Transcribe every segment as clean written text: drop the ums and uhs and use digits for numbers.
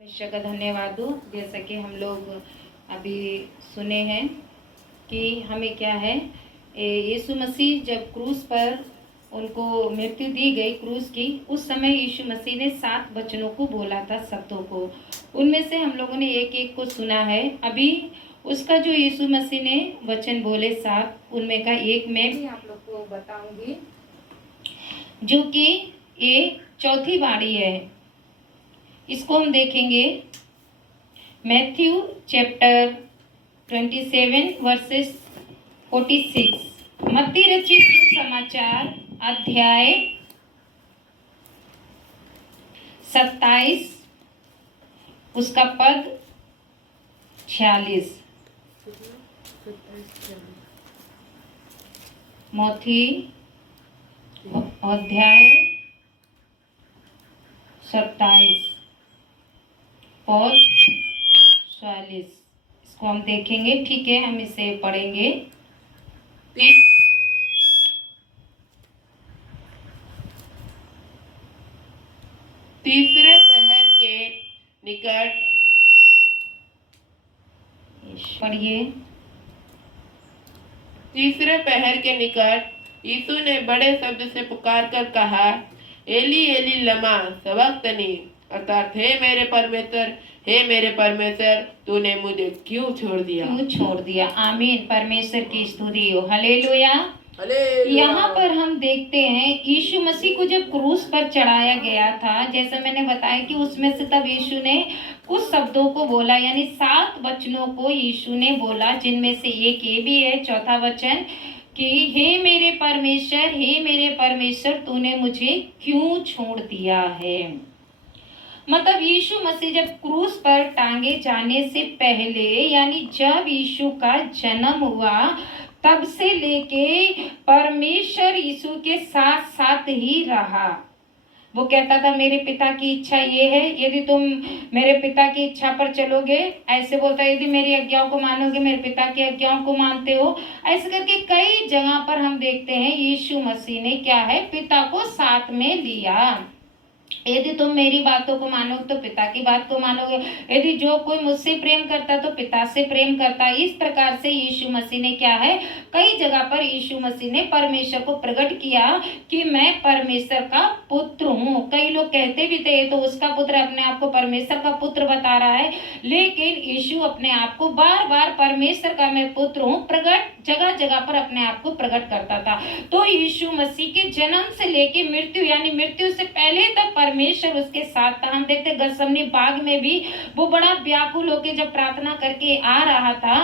ईश्वर का धन्यवाद दूँ। जैसा कि हम लोग अभी सुने हैं कि हमें क्या है, यीशु मसीह जब क्रूस पर उनको मृत्यु दी गई क्रूस की, उस समय यीशु मसीह ने 7 वचनों को बोला था, शब्दों को। उनमें से हम लोगों ने एक एक को सुना है। अभी उसका जो यीशु मसीह ने वचन बोले 7, उनमें का एक मैं भी आप लोग को बताऊंगी, जो कि ये चौथी बाणी है। इसको हम देखेंगे मैथ्यू चैप्टर 27 वर्सेस 46। मत्ती रचित सुसमाचार अध्याय 27 उसका पद 46। मत्ती अध्याय 27 पद 46। इसको हम देखेंगे, ठीक है, हम इसे पढ़ेंगे। तीसरे पहर के निकट पढ़िए। तीसरे पहर के निकट यीशु ने बड़े शब्द से पुकार कर कहा, एली एली लमा सबक्तनी, अर्थात हे मेरे परमेश्वर तूने मुझे क्यों छोड़ दिया। आमीन। परमेश्वर की स्तुति हो। हालेलुया। यहाँ पर हम देखते हैं यीशु मसीह को जब क्रूस पर चढ़ाया गया था, जैसा मैंने बताया कि उसमें से तब यीशु ने कुछ शब्दों को बोला, यानी 7 वचनों को यीशु ने बोला, जिनमें से एक ये भी है, चौथा वचन, कि हे मेरे परमेश्वर तूने मुझे क्यों छोड़ दिया है। मतलब यीशु मसीह जब क्रूस पर टांगे जाने से पहले, यानी जब यीशु का जन्म हुआ, तब से लेके परमेश्वर यीशु के साथ साथ ही रहा। वो कहता था मेरे पिता की इच्छा ये है, यदि तुम मेरे पिता की इच्छा पर चलोगे, ऐसे बोलता है, यदि मेरी आज्ञाओं को मानोगे, मेरे पिता की आज्ञाओं को मानते हो। ऐसे करके कई जगह पर हम देखते हैं यीशु मसीह ने क्या है, पिता को साथ में लिया। यदि तुम मेरी बातों को मानोगे तो पिता की बात को मानोगे, यदि जो कोई मुझसे प्रेम करता तो पिता से प्रेम करता। इस प्रकार से यीशु मसीह ने क्या है, कई जगह पर यीशु मसीह ने परमेश्वर को प्रकट किया कि मैं परमेश्वर का पुत्र हूँ। कई लोग कहते भी थे तो उसका पुत्र, अपने आप को परमेश्वर का पुत्र बता रहा है, लेकिन यीशु अपने आप को बार बार परमेश्वर का मैं पुत्र हूँ प्रकट जगह जगह पर अपने आप को प्रकट करता था। तो यीशु मसीह के जन्म से लेके मृत्यु, यानी मृत्यु से पहले तक परमेश्वर उसके साथ था। हम देखते गतसमनी बाग में भी वो बड़ा व्याकुल होकर जब प्रार्थना करके आ रहा था,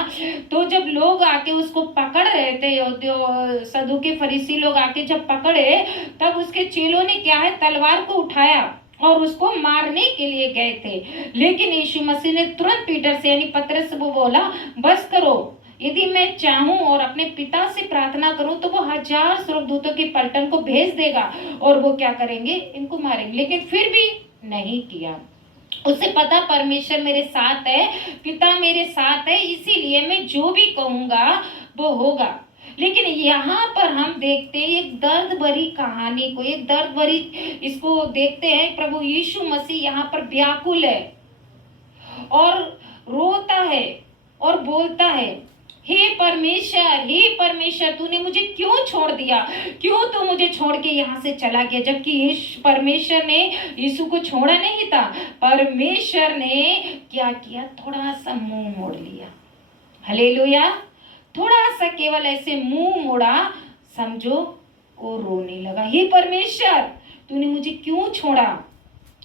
तो जब लोग आके उसको पकड़ रहे थे, सदूकी फरीसी लोग आके जब पकड़े, तब उसके चेलों ने क्या है, तलवार को उठाया और उसको मारने के लिए गए थे। लेकिन यीशु मसीह ने तुरंत पीटर से, यानी पतरस से वो बोला, बस करो, यदि मैं चाहूं और अपने पिता से प्रार्थना करूं तो वो 1000 स्वर्गदूतों की पलटन को भेज देगा और वो क्या करेंगे, इनको मारेंगे। लेकिन फिर भी नहीं किया। उसे पता परमेश्वर मेरे साथ है, पिता मेरे साथ है, इसीलिए मैं जो भी कहूंगा वो होगा। लेकिन यहाँ पर हम देखते हैं एक दर्द भरी कहानी को, एक दर्द भरी इसको देखते हैं। प्रभु यीशु मसीह यहाँ पर व्याकुल है और रोता है और बोलता है, हे परमेश्वर तूने मुझे क्यों छोड़ दिया, क्यों तू मुझे छोड़ के यहाँ से चला गया। जबकि परमेश्वर ने यीशु को छोड़ा नहीं था, परमेश्वर ने क्या किया, थोड़ा सा मुंह मोड़ लिया। हालेलुया। थोड़ा सा केवल ऐसे मुंह मोड़ा, समझो वो रोने लगा, हे परमेश्वर तूने मुझे क्यों छोड़ा।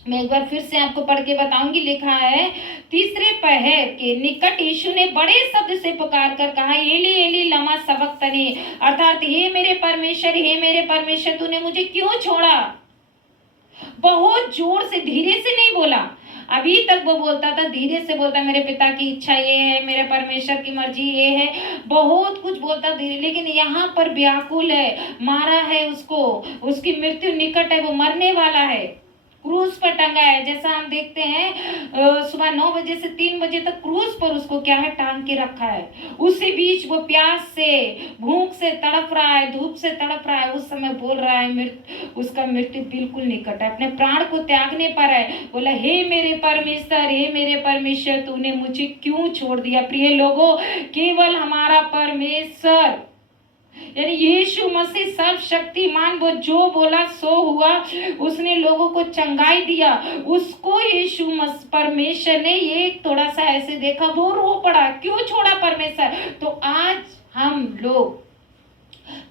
मैं एक बार फिर से आपको पढ़ के बताऊंगी। लिखा है, तीसरे पहर के निकट यीशु ने बड़े शब्द से पुकार कर कहा, एली एली लमा सबक्तनी, अर्थात हे मेरे परमेश्वर तूने मुझे क्यों छोड़ा। बहुत जोर से, धीरे से नहीं बोला। अभी तक वो बोलता था, धीरे से बोलता, मेरे पिता की इच्छा ये है, मेरे परमेश्वर की मर्जी ये है, बहुत कुछ बोलता धीरे। लेकिन यहाँ पर व्याकुल है, मारा है उसको, उसकी मृत्यु निकट है, वो मरने वाला है। क्रूस पर टंगा है। जैसा हम देखते हैं सुबह 9 बजे से 3 बजे तक क्रूस पर उसको क्या है, टांग के रखा है। उसी बीच वो प्यास से, भूख से तड़प रहा है, धूप से तड़प रहा है। उस समय बोल रहा है उसका मृत्यु बिल्कुल निकट है, अपने प्राण को त्यागने पर है। बोला, हे मेरे परमेश्वर, हे मेरे परमेश्वर, तूने मुझे क्यों छोड़ दिया। प्रिय लोगों, केवल हमारा परमेश्वर यानी यीशु मसीह सर्वशक्तिमान, वो जो बोला सो हुआ। उसने लोगों को चंगाई दिया। उसको यीशु परमेश्वर ने ये थोड़ा सा ऐसे देखा, वो रो पड़ा, क्यों छोड़ा परमेश्वर। तो आज हम लोग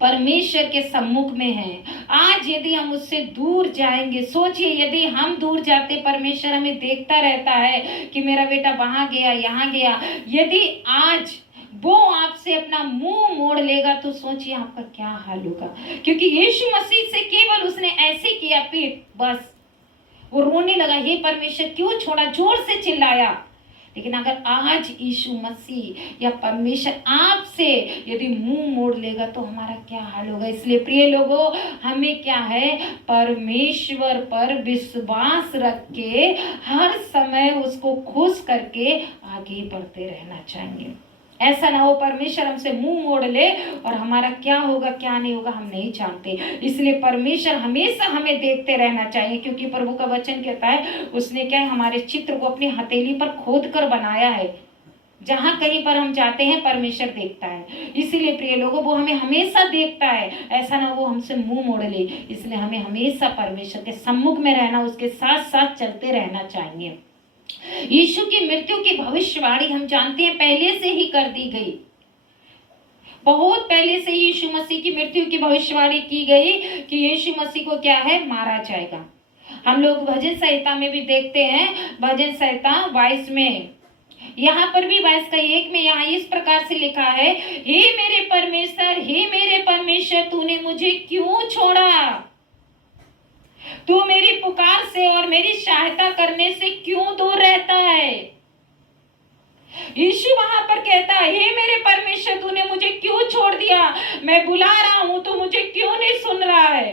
परमेश्वर के सम्मुख में हैं। आज यदि हम उससे दूर जाएंगे, सोचिए यदि हम दूर जाते, परमेश्वर हमें देखता रहता है कि मेरा बेटा वहां गया, यहाँ गया। यदि आज वो आपसे अपना मुंह मोड़ लेगा तो सोचिए आपका क्या हाल होगा। क्योंकि यीशु मसीह से केवल उसने ऐसे किया, पीठ बस, वो रोने लगा, हे परमेश्वर क्यों छोड़ा, जोर से चिल्लाया। लेकिन अगर आज यीशु मसीह या परमेश्वर आपसे यदि मुंह मोड़ लेगा तो हमारा क्या हाल होगा। इसलिए प्रिय लोगों, हमें क्या है, परमेश्वर पर विश्वास रख के हर समय उसको खुश करके आगे बढ़ते रहना चाहिए। ऐसा ना हो परमेश्वर हमसे मुंह मोड़ ले और हमारा क्या होगा क्या नहीं होगा हम नहीं जानते। इसलिए परमेश्वर हमेशा हमें देखते रहना चाहिए, क्योंकि प्रभु का वचन कहता है उसने क्या है, हमारे चित्र को अपनी हथेली पर खोद कर बनाया है। जहां कहीं पर हम जाते हैं परमेश्वर देखता है। इसीलिए प्रिय लोगों, वो हमें हमेशा देखता है, ऐसा ना वो हमसे मुंह मोड़ ले। इसलिए हमें हमेशा परमेश्वर के सम्मुख में रहना, उसके साथ साथ चलते रहना चाहिए। यीशु की मृत्यु की भविष्यवाणी हम जानते हैं पहले से ही कर दी गई। बहुत पहले से यीशु मसीह की मृत्यु की भविष्यवाणी की गई कि यीशु मसीह को क्या है, मारा जाएगा। हम लोग भजन संहिता में भी देखते हैं, भजन संहिता 22 में, यहाँ पर भी 22 का 1 में यहाँ इस प्रकार से लिखा है, हे मेरे परमेश्वर, हे मेरे परमेश्वर, तूने मुझे क्यों छोड़ा। तू मेरी पुकार से और मेरी सहायता करने से क्यों दूर रहता है। यीशु वहां पर कहता है, हे मेरे परमेश्वर, तूने मुझे क्यों छोड़ दिया। मैं बुला रहा हूं तो मुझे क्यों नहीं सुन रहा है।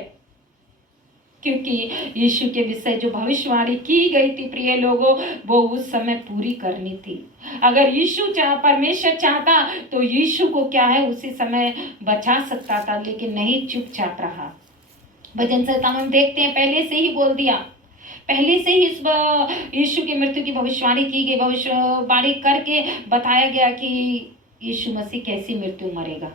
क्योंकि यीशु के विषय जो भविष्यवाणी की गई थी प्रिय लोगों, वो उस समय पूरी करनी थी। अगर परमेश्वर चाहता तो यीशु को क्या है, उसी समय बचा सकता था, लेकिन नहीं, चुपचाप रहा। भजन संहिता में देखते हैं पहले से ही बोल दिया, पहले से ही इस यीशु की मृत्यु की भविष्यवाणी की गई। भविष्यवाणी करके बताया गया कि यीशु मसीह कैसी मृत्यु मरेगा।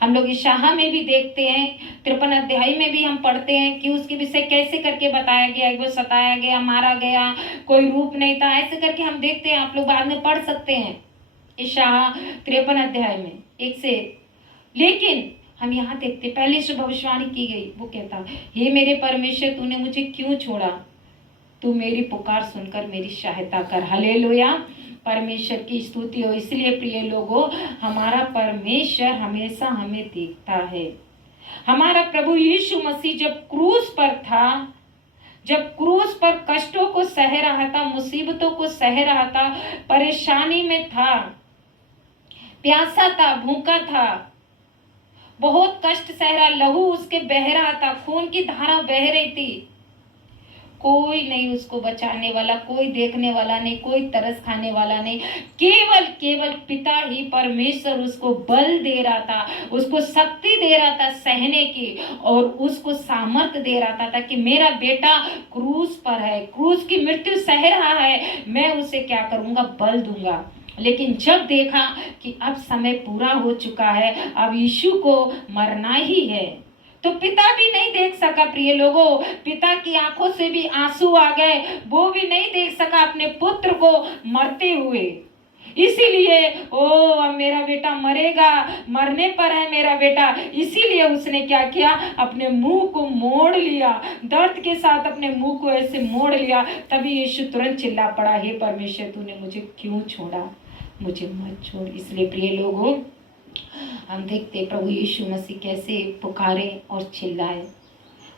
हम लोग यशायाह में भी देखते हैं, 53 अध्याय में भी हम पढ़ते हैं कि उसके विषय कैसे करके बताया गया, वो सताया गया, मारा गया, कोई रूप नहीं था, ऐसे करके हम देखते हैं। आप लोग बाद में पढ़ सकते हैं यशायाह 53 अध्याय में 1 से। लेकिन हम यहाँ देखते पहले से भविष्यवाणी की गई, वो कहता, हे मेरे परमेश्वर, तूने मुझे क्यों छोड़ा। तू मेरी पुकार सुनकर मेरी सहायता कर। हालेलुया, परमेश्वर की स्तुति हो। इसलिए प्रिय लोगों, हमारा परमेश्वर हमेशा हमें देखता है। हमारा प्रभु यीशु मसीह जब क्रूस पर था, जब क्रूस पर कष्टों को सह रहा था, मुसीबतों को सह रहा था, परेशानी में था, प्यासा था, भूखा था, बहुत कष्ट सह रहा, लहू उसके बह रहा था, खून की धारा बह रही थी। कोई नहीं उसको बचाने वाला, कोई देखने वाला नहीं, कोई तरस खाने वाला नहीं। केवल पिता ही परमेश्वर उसको बल दे रहा था, उसको शक्ति दे रहा था सहने की, और उसको सामर्थ्य दे रहा था ताकि मेरा बेटा क्रूस पर है, क्रूस की मृत्यु सह रहा है, मैं उसे क्या करूंगा, बल दूंगा। लेकिन जब देखा कि अब समय पूरा हो चुका है, अब यीशु को मरना ही है, तो पिता भी नहीं देख सका। प्रिय लोगों, पिता की आंखों से भी आंसू आ गए, वो भी नहीं देख सका अपने पुत्र को मरते हुए। इसीलिए अब मेरा बेटा मरेगा, मरने पर है मेरा बेटा, इसीलिए उसने क्या किया, अपने मुंह को मोड़ लिया, दर्द के साथ अपने मुंह को ऐसे मोड़ लिया। तभी यीशु तुरंत चिल्ला पड़ा, हे परमेश्वर, तूने मुझे क्यों छोड़ा, मुझे मत छोड़। इसलिए प्रिय लोगों, हम देखते प्रभु यीशु मसीह कैसे पुकारे और चिल्लाए।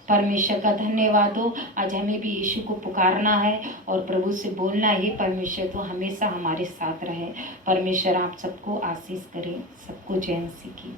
परमेश्वर का धन्यवाद हो। आज हमें भी यीशु को पुकारना है और प्रभु से बोलना है, परमेश्वर तो हमेशा हमारे साथ रहे। परमेश्वर आप सबको आशीष करे, सबको जय मसीह की।